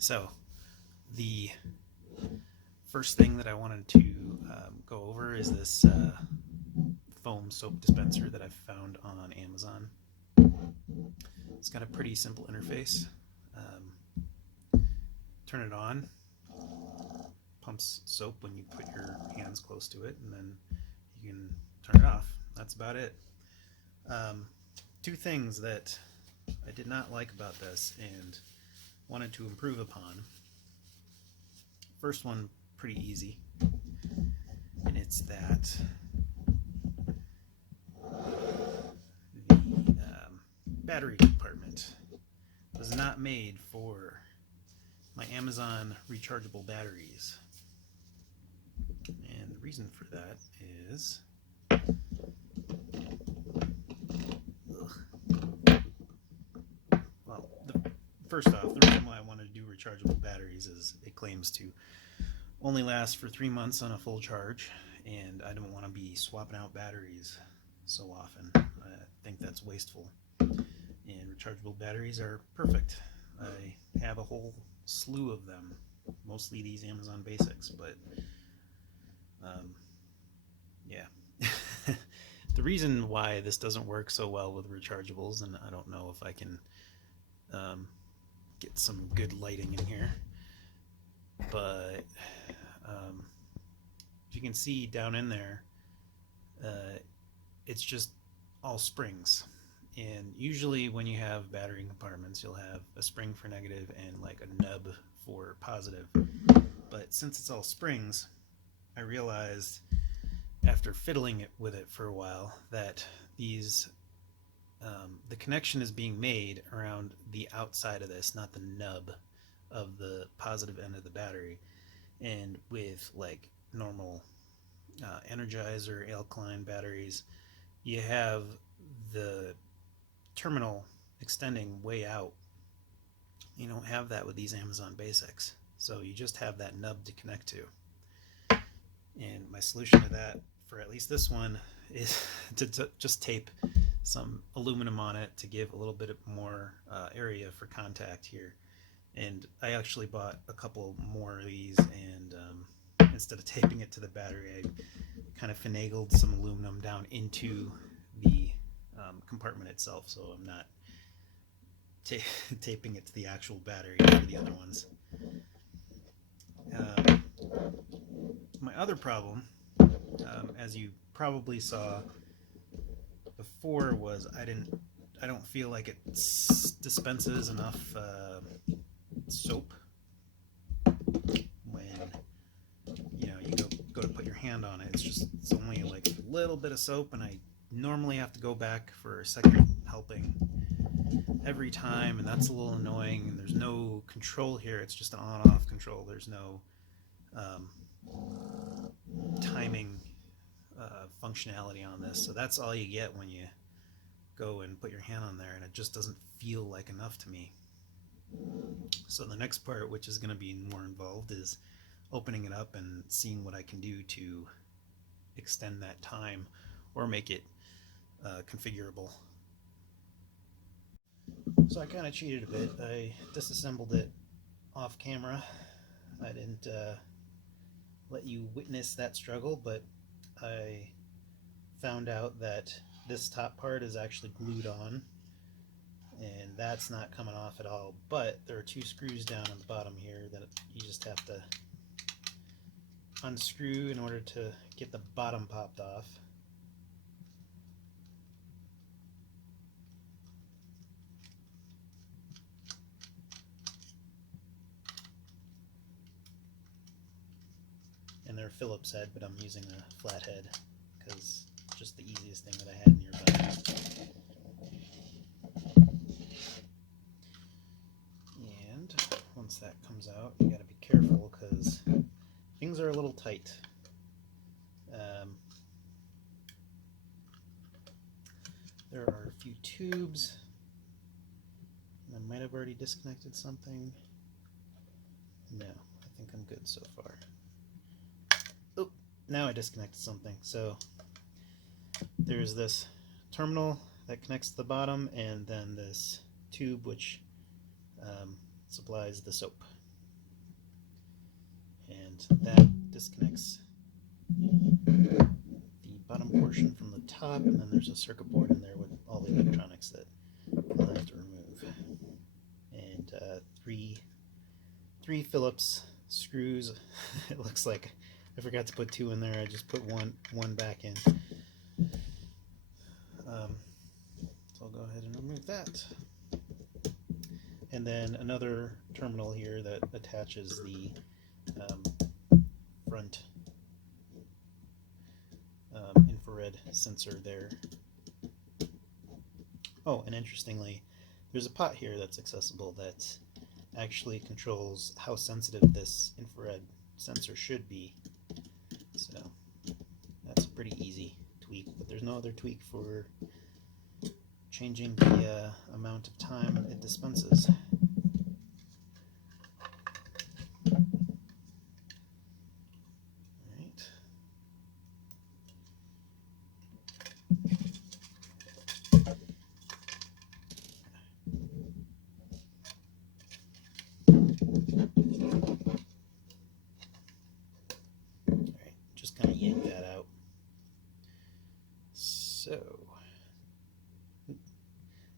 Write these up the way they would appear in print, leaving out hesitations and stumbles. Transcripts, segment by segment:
So, the first thing that I wanted to go over is this foam soap dispenser that I've found on Amazon. It's got a pretty simple interface. Turn it on, pumps soap when you put your hands close to it, and then you can turn it off. That's about it. Two things that I did not like about this and wanted to improve upon. First one, pretty easy, and it's that the battery compartment was not made for my Amazon rechargeable batteries. And the reason for that is first off, the reason why I wanted to do rechargeable batteries is it claims to only last for 3 months on a full charge, and I don't want to be swapping out batteries so often. I think that's wasteful. And rechargeable batteries are perfect. I have a whole slew of them, mostly these Amazon Basics, but yeah. The reason why this doesn't work so well with rechargeables, and I don't know if I can get some good lighting in here, but if you can see down in there, it's just all springs. And usually when you have battery compartments, you'll have a spring for negative and like a nub for positive. But since it's all springs, I realized after fiddling with it for a while that these the connection is being made around the outside of this, not the nub of the positive end of the battery. And with like normal Energizer alkaline batteries, you have the terminal extending way out. You don't have that with these Amazon Basics, so you just have that nub to connect to. And my solution to that, for at least this one, is to just tape some aluminum on it to give a little bit more area for contact here. And I actually bought a couple more of these, and instead of taping it to the battery, I kind of finagled some aluminum down into the compartment itself, so I'm not taping it to the actual battery for the other ones. My other problem, as you probably saw before, was I don't feel like it dispenses enough soap when you go to put your hand on it. It's only like a little bit of soap, and I normally have to go back for a second helping every time, and that's a little annoying. And there's no control here. It's just an on-off control. There's no timing functionality on this, so that's all you get when you go and put your hand on there, and it just doesn't feel like enough to me. So the next part, which is going to be more involved, is opening it up and seeing what I can do to extend that time or make it configurable. So I kind of cheated a bit. I disassembled it off camera. I didn't let you witness that struggle, but I found out that this top part is actually glued on, and that's not coming off at all. But there are two screws down on the bottom here that you just have to unscrew in order to get the bottom popped off. And they're Phillips head, but I'm using a flat head because it's just the easiest thing that I had nearby. And once that comes out, you gotta be careful because things are a little tight. There are a few tubes. I might have already disconnected something. No, I think I'm good so far. Oh, now I disconnected something. So there's this terminal that connects to the bottom, and then this tube which supplies the soap. and that disconnects the bottom portion from the top, and then there's a circuit board in there with all the electronics that I'll have to remove. And three Phillips screws. It looks like I forgot to put two in there. I just put one back in. So I'll go ahead and remove that. And then another terminal here that attaches the front infrared sensor there. Oh, and interestingly, there's a pot here that's accessible that actually controls how sensitive this infrared sensor should be. So that's a pretty easy tweak, but there's no other tweak for changing the amount of time it dispenses. Alright, just kind of yank that out. So,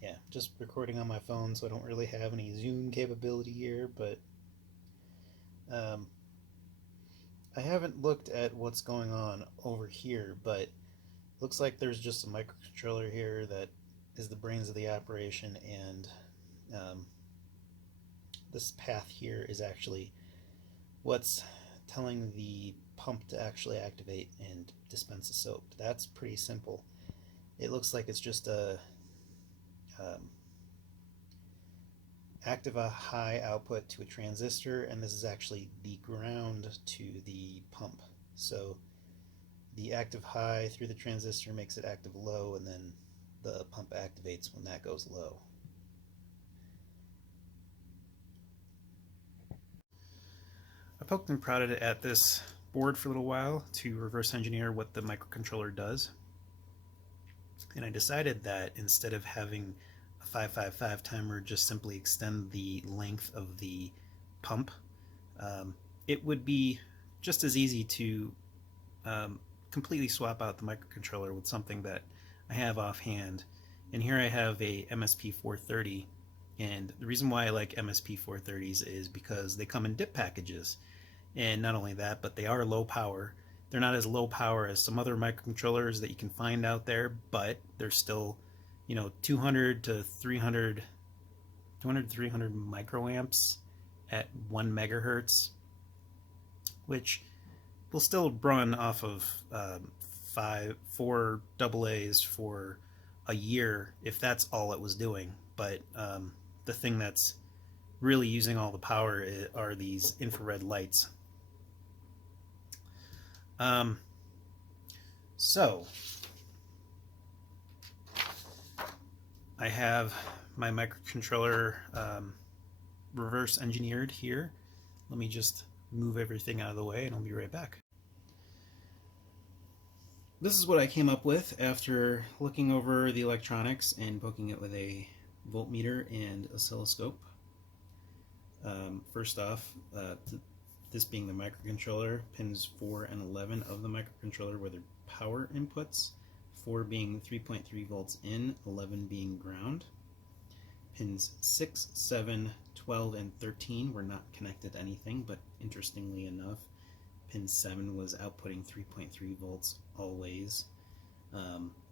yeah, just recording on my phone, so I don't really have any zoom capability here, but I haven't looked at what's going on over here, but looks like there's just a microcontroller here that is the brains of the operation, and this path here is actually what's telling the pump to actually activate and dispense the soap. That's pretty simple. It looks like it's just a active a high output to a transistor, and this is actually the ground to the pump. So the active high through the transistor makes it active low, and then the pump activates when that goes low. I poked and prodded at this board for a little while to reverse engineer what the microcontroller does, and I decided that instead of having a 555 timer just simply extend the length of the pump, it would be just as easy to completely swap out the microcontroller with something that I have offhand. And here I have a MSP 430, and the reason why I like MSP 430s is because they come in dip packages. And not only that, but they are low power. They're not as low power as some other microcontrollers that you can find out there, but they're still, 200 to 300 microamps at 1 megahertz, which will still run off of 4 AA's for a year if that's all it was doing. But the thing that's really using all the power are these infrared lights. So I have my microcontroller reverse engineered here. Let me just move everything out of the way and I'll be right back. This is what I came up with after looking over the electronics and poking it with a voltmeter and oscilloscope. First off, this being the microcontroller, pins 4 and 11 of the microcontroller were their power inputs, 4 being 3.3 volts in, 11 being ground. Pins 6, 7, 12, and 13 were not connected to anything, but interestingly enough, pin 7 was outputting 3.3 volts always.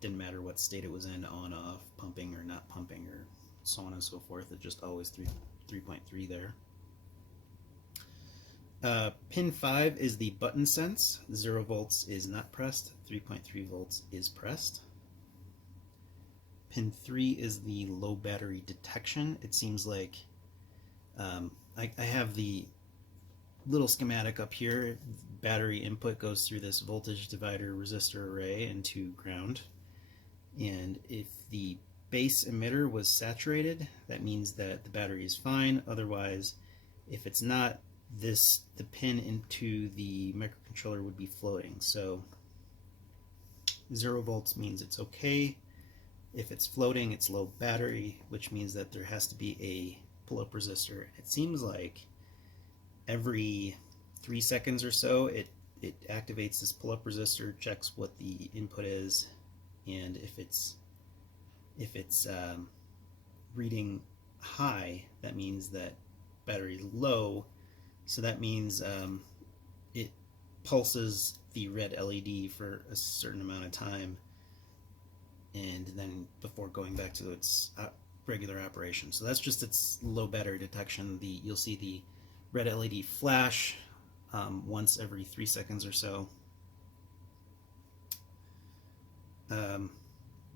Didn't matter what state it was in, on, off, pumping or not pumping, or so on and so forth. It just always 3.3 there. Pin 5 is the button sense. 0 volts is not pressed, 3.3 volts is pressed. Pin 3 is the low battery detection. It seems like I have the little schematic up here. Battery input goes through this voltage divider resistor array into ground, and if the base emitter was saturated, that means that the battery is fine. Otherwise, if it's not, the pin into the microcontroller would be floating. So 0 volts means it's okay. If it's floating, it's low battery, which means that there has to be a pull-up resistor. It seems like every 3 seconds or so, it activates this pull-up resistor, checks what the input is, and if it's reading high, that means that battery is low. So that means it pulses the red LED for a certain amount of time, and then before going back to its regular operation. So that's just its low battery detection. You'll see the red LED flash once every 3 seconds or so.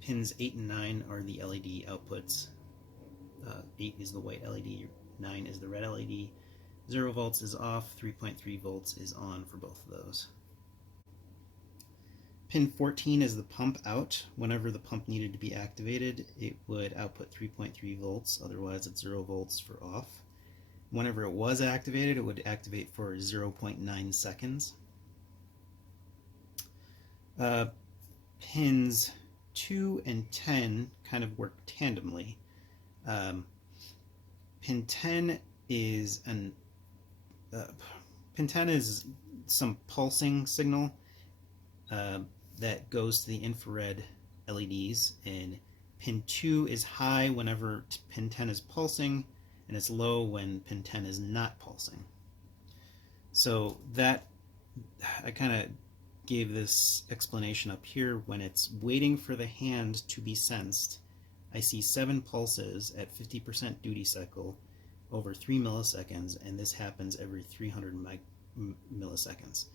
Pins 8 and 9 are the LED outputs. 8 is the white LED, 9 is the red LED. 0 volts is off, 3.3 volts is on for both of those. Pin 14 is the pump out. Whenever the pump needed to be activated, it would output 3.3 volts, otherwise it's 0 volts for off. Whenever it was activated, it would activate for 0.9 seconds. Pins 2 and 10 kind of work tandemly. Pin 10 is some pulsing signal that goes to the infrared LEDs, and pin 2 is high whenever pin 10 is pulsing, and it's low when pin 10 is not pulsing. So that, I kind of gave this explanation up here. When it's waiting for the hand to be sensed, I see 7 pulses at 50% duty cycle over 3 milliseconds, and this happens every 300 milliseconds.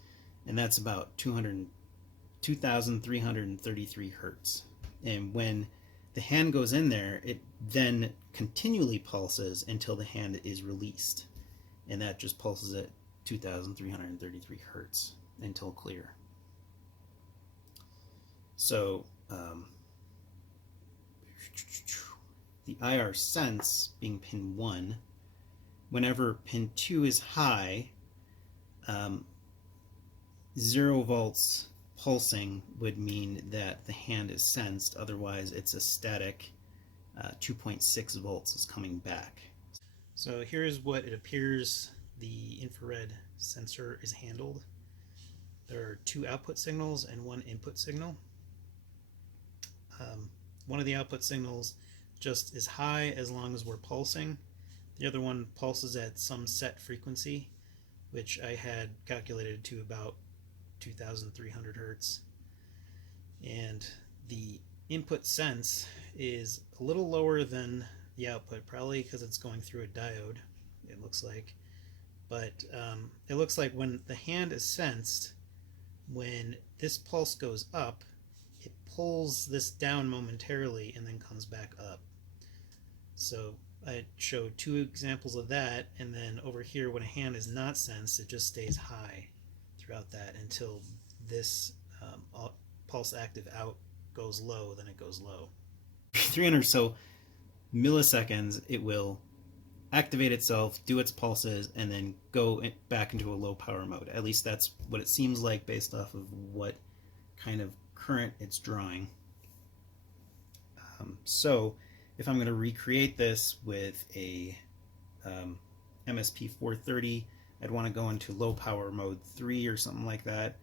And that's about 2,333 hertz. And when the hand goes in there, it then continually pulses until the hand is released. And that just pulses at 2,333 hertz until clear. So the IR sense being pin 1, whenever pin 2 is high, 0 volts pulsing would mean that the hand is sensed, otherwise it's a static 2.6 volts is coming back. So here's what it appears the infrared sensor is handled. There are 2 output signals and 1 input signal. One of the output signals just is high as long as we're pulsing. The other one pulses at some set frequency, which I had calculated to about 2,300 hertz. And the input sense is a little lower than the output, probably because it's going through a diode, it looks like. But it looks like when the hand is sensed, when this pulse goes up, it pulls this down momentarily and then comes back up. So I showed 2 examples of that, and then over here when a hand is not sensed, it just stays high throughout that until this pulse active out goes low, then it goes low. 300 or so milliseconds, it will activate itself, do its pulses, and then go back into a low power mode. At least that's what it seems like based off of what kind of current it's drawing. So if I'm going to recreate this with a MSP 430, I'd want to go into low power mode 3 or something like that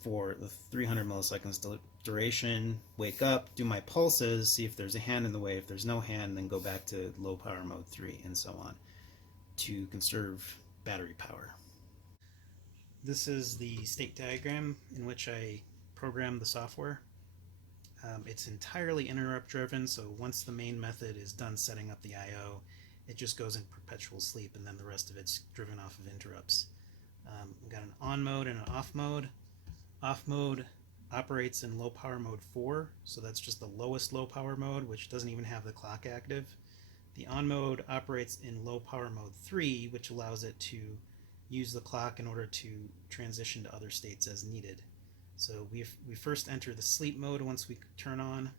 for the 300 milliseconds duration, wake up, do my pulses, see if there's a hand in the way. If there's no hand, then go back to low power mode 3 and so on to conserve battery power. This is the state diagram in which I program the software. It's entirely interrupt driven, so once the main method is done setting up the I/O, it just goes in perpetual sleep, and then the rest of it's driven off of interrupts. We've got an on mode and an off mode. Off mode operates in low power mode 4, so that's just the lowest low power mode, which doesn't even have the clock active. The on mode operates in low power mode 3, which allows it to use the clock in order to transition to other states as needed. So we first enter the sleep mode once we turn on.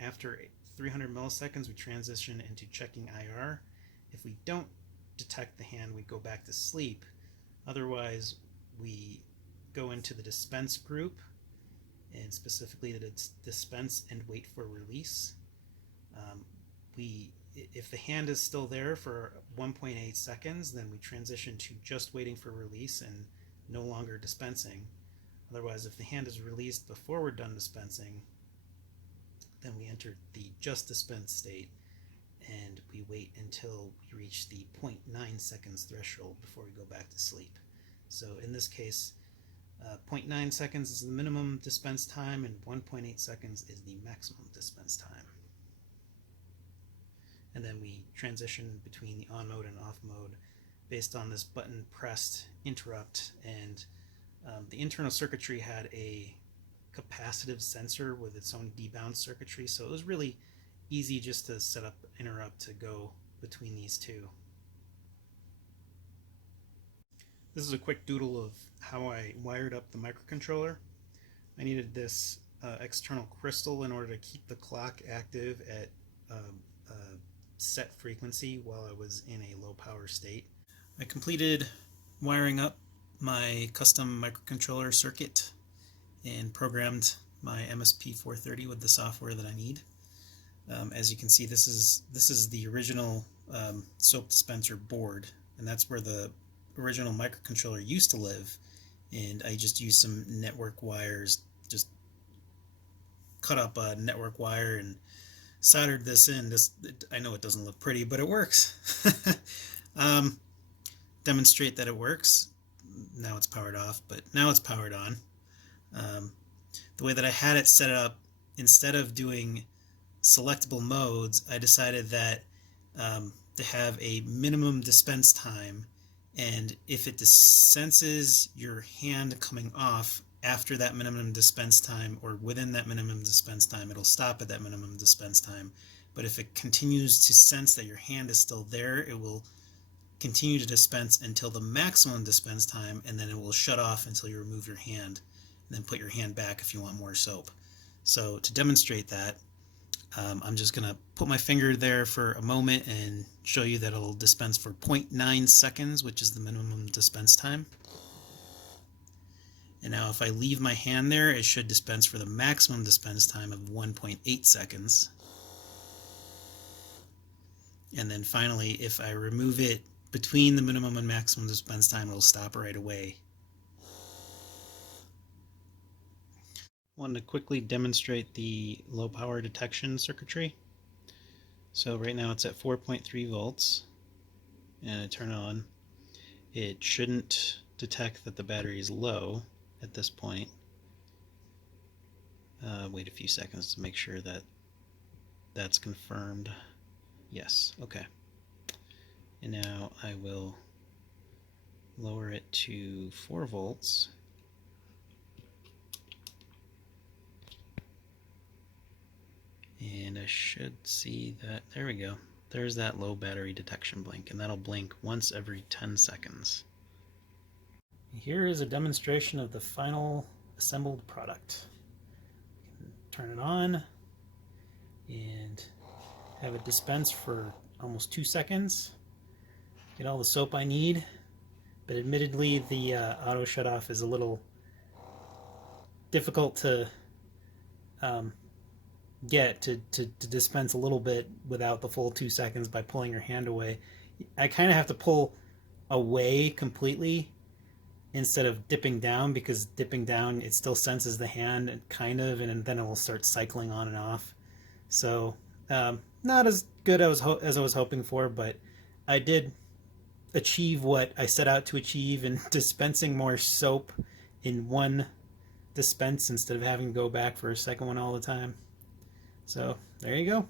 After 300 milliseconds, we transition into checking IR. If we don't detect the hand, we go back to sleep. Otherwise, we go into the dispense group, and specifically the dispense and wait for release. if the hand is still there for 1.8 seconds, then we transition to just waiting for release and no longer dispensing. Otherwise, if the hand is released before we're done dispensing, then we enter the just dispense state and we wait until we reach the 0.9 seconds threshold before we go back to sleep. So in this case, 0.9 seconds is the minimum dispense time and 1.8 seconds is the maximum dispense time. And then we transition between the on mode and off mode based on this button pressed interrupt. And the internal circuitry had a capacitive sensor with its own debound circuitry, so it was really easy just to set up interrupt to go between these two. This is a quick doodle of how I wired up the microcontroller. I needed this external crystal in order to keep the clock active at a set frequency while I was in a low power state. I completed wiring up my custom microcontroller circuit and programmed my MSP430 with the software that I need. As you can see, this is the original soap dispenser board, and that's where the original microcontroller used to live. And I just used some network wires, just cut up a network wire and soldered this in. I know it doesn't look pretty, but it works. Demonstrate that it works. Now it's powered off, but now it's powered on. The way that I had it set up, instead of doing selectable modes, I decided that to have a minimum dispense time, and if it senses your hand coming off after that minimum dispense time or within that minimum dispense time, it'll stop at that minimum dispense time. But if it continues to sense that your hand is still there, it will continue to dispense until the maximum dispense time, and then it will shut off until you remove your hand, and then put your hand back if you want more soap. So to demonstrate that, I'm just going to put my finger there for a moment and show you that it'll dispense for 0.9 seconds, which is the minimum dispense time. And now if I leave my hand there, it should dispense for the maximum dispense time of 1.8 seconds. And then finally, if I remove it between the minimum and maximum dispense time, it'll stop right away. I wanted to quickly demonstrate the low power detection circuitry. So right now it's at 4.3 volts, and I turn it on. It shouldn't detect that the battery is low at this point. Wait a few seconds to make sure that that's confirmed. Yes, okay. And now I will lower it to 4 volts. And I should see that, there we go. There's that low battery detection blink, and that'll blink once every 10 seconds. Here is a demonstration of the final assembled product. Turn it on and have it dispense for almost 2 seconds. Get all the soap I need, but admittedly the auto shut off is a little difficult to get to dispense a little bit without the full 2 seconds by pulling your hand away. I kind of have to pull away completely instead of dipping down, because dipping down it still senses the hand kind of, and then it will start cycling on and off. So not as good as I was hoping for, but I did achieve what I set out to achieve in dispensing more soap in one dispense instead of having to go back for a second one all the time. So there you go.